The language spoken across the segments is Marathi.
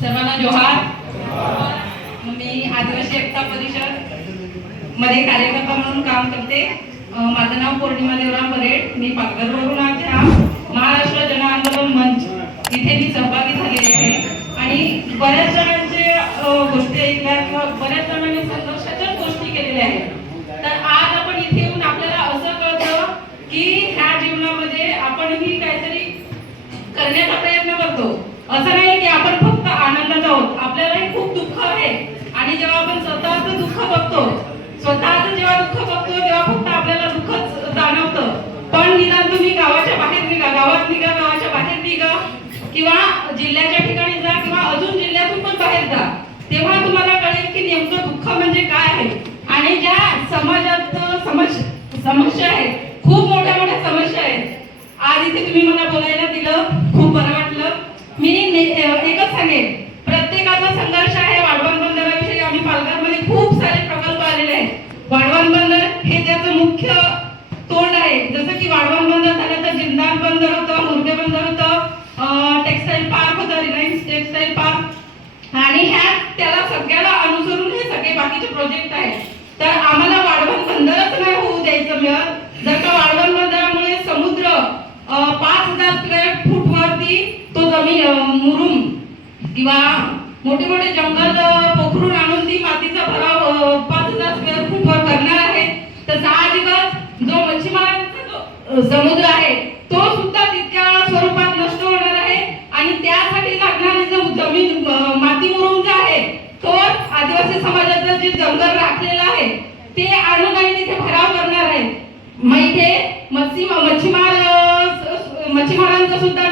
सर्वांना जोहार. मी आदिवासी एकता परिषदमध्ये कार्यकर्ता म्हणून काम करते. माझं नाव पौर्णिमा देवराम बरेड. मी पालघरवरून आज महाराष्ट्र जन आंदोलन मंच. इथे मी सहभागी झालेली आहे. आणि बऱ्याच जणांचे गोष्टी ऐकल्या किंवा बऱ्याच जणांनी संघर्षाच्याच गोष्टी केलेल्या आहेत. तर आज आपण इथे येऊन आपल्याला असं कळतं की ह्या जीवनामध्ये आपणही काहीतरी करण्याचा प्रयत्न करतो. असं नाही की आपण फक्त आहोत आपल्यालाही खूप दुःख आहे. आणि जेव्हा आपण स्वतःच दुःख बघतो स्वतःच जेव्हा दुःख बघतो तेव्हा फक्त आपल्याला दुःखच जाणवतं. पण निदान तुम्ही गावाच्या बाहेर निघा. गावात निघा गावाच्या बाहेर निघा. किंवा जिल्ह्याच्या ठिकाणी जा किंवा अजून जिल्ह्यातून पण बाहेर जा. तेव्हा तुम्हाला कळेल की नेमकं दुःख म्हणजे काय आहे. आणि ज्या समाजात समस्या समस्या आहेत खूप मोठ्या मोठ्या समस्या आहेत. आज इथे तुम्ही मला बोलायला दिलं खूप बरं वाटलं. मी एकच सांगेन. हे त्याचं मुख्य तोंड आहे जसं की वाढवण बंद झालं तर जिंदाल बंदर होतं मुर्गे बंदर होतं टेक्सटाईल पार्क होतं रिलायन्स टेक्सटाईल पार्क आणि ह्या त्याला सगळ्याला अनुसरून हे सगळे बाकीचे प्रोजेक्ट आहेत. तर आम्हाला वाढवण बंदरच नाही होऊ द्यायचं मिळत. जर का वाढवण बंदरामुळे समुद्र पाच हजार स्क्वेअर फूट वरती तो जमीन मुरुम किंवा मोठे मोठे जंगल पोखरून आणून ती मातीचा भराव अं, पाच हजार स्क्वेअर फूट वर करणार आहे तर साहजिकच जो मच्छीमारांचा जो अं, समुद्र आहे तो सुद्धा तितक्या स्वरूपात नष्ट होणार आहे. आणि त्यासाठी लागणारी जो जमीन माती मुरुम जे आहे तो आदिवासी समाजाचं जे जंगल राखलेलं आहे ते आणून आणि तिथे भराव करणार आहे. मग इथे मच्छी मच्छीमार मच्छीमारांचा सुद्धा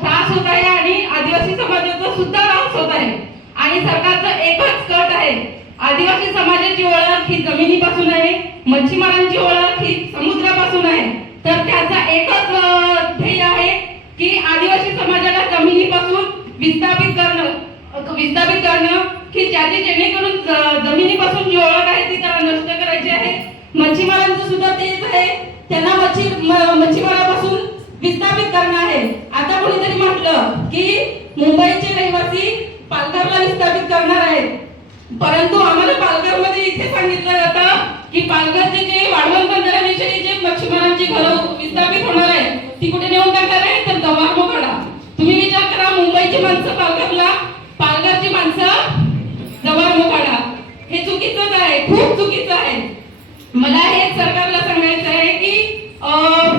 त्रास होत आहे आणि आदिवासी समाजाचा सुद्धा त्रास होत आहे. आणि सरकारचं एकच कट आहे आदिवासी समाजाची ओळख ही जमिनीपासून आहे मच्छीमारांची ओळख ही समुद्र एकच ध्येय आहे की आदिवासी समाजाला जमिनीपासून विस्थापित करणं विस्थापित करणं की ज्याची जेणेकरून जमिनीपासून जी ओळख आहे ती त्याला नष्ट करायची आहे. मच्छीमारांचं सुद्धा तेच आहे. त्यांना मच्छी मच्छीमारापासून विस्थापित करणं आहे. आता कोणीतरी म्हटलं की मुंबईचे रहिवासी पालघरला विस्थापित करणार आहेत. परंतु आम्हाला पालघरमध्ये इथे सांगितलं जातं की पालघरचे जे वाढवण बंदराविषयी जे मच्छीमारांची घरं विस्थापित होणार आहे ती कुठे नेऊन टाकणार आहे तर दवार मोकडा तुम्ही विचार करा मुंबईची माणसं पालघरला पालघरची माणसं दवार मोकाडा हे चुकीचंच आहे खूप चुकीचं आहे. मला हे सरकारला सांगायचं आहे की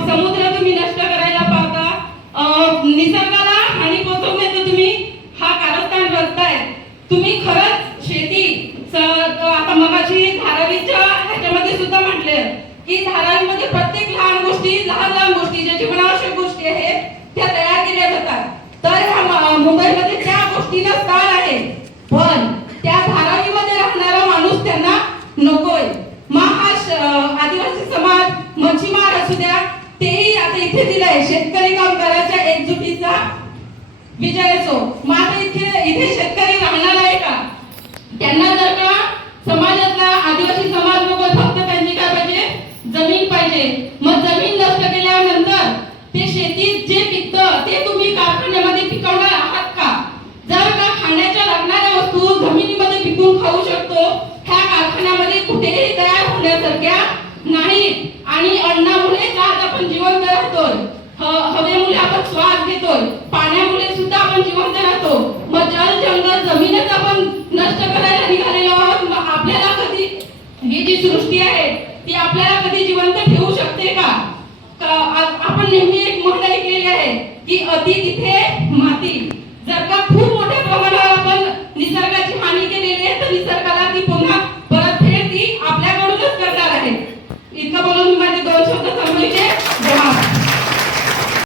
समुद्र तुम्ही नष्ट करायला पाहता निसर्गाला हानी पोहोचवण्याचा तुम्ही हा कारस्थान रचताय. तुम्ही खरंच शेती आता मगाशी धारावीच्या ह्याच्यामध्ये सुद्धा म्हटले की धारावीमध्ये प्रत्येक लहान गोष्टी लहान लहान गोष्टी ज्या जीवनावश्यक गोष्टी आहेत त्या तयार केल्या जातात तर ह्या म- मुंबईमध्ये त्या गोष्टीला स्थान आहे पण त्या धारावीमध्ये राहणारा माणूस त्यांना नकोय मग हा श- अं, आदिवासी समाज मच्छीमार असू द्या तेही आता इथे दिलाय शेतकरी कामगाराच्या एकजुटीचा विजय असो. मात्र इथे इथे शेतकरी राहणार आहे का? त्यांना जर का समाजातला आदिवासी समाज लोक फक्त त्यांनी काय पाहिजे? जमीन पाहिजे मग जमीन नष्ट केल्यानंतर ते शेतीत जे पिकतं ते तुम्ही कारखान्यामध्ये पिकवणार आहात का जर का खाण्याच्या लागणाऱ्या वस्तू जमिनीमध्ये पिकवून खाऊ शकतो ह्या कारखान्यामध्ये कुठेही तयार होण्यासारख्या नाहीत आणि अन्नामुळेच आज आपण जिवंत राहतोय ह- हवेमुळे आपण श्वास घेतोय पाण्यामुळे सुद्धा आपण जिवंत राहतो मग जल जंगल जमीनच आपण नष्ट करायला निघालेलो आहोत मग आपल्याला कधी ही जी सृष्टी आहे ती आपल्याला कधी जिवंत ठेवू शकते का? आपण नेहमी एक म्हण ऐकलेली आहे की अति तिथे माती. जर का खूप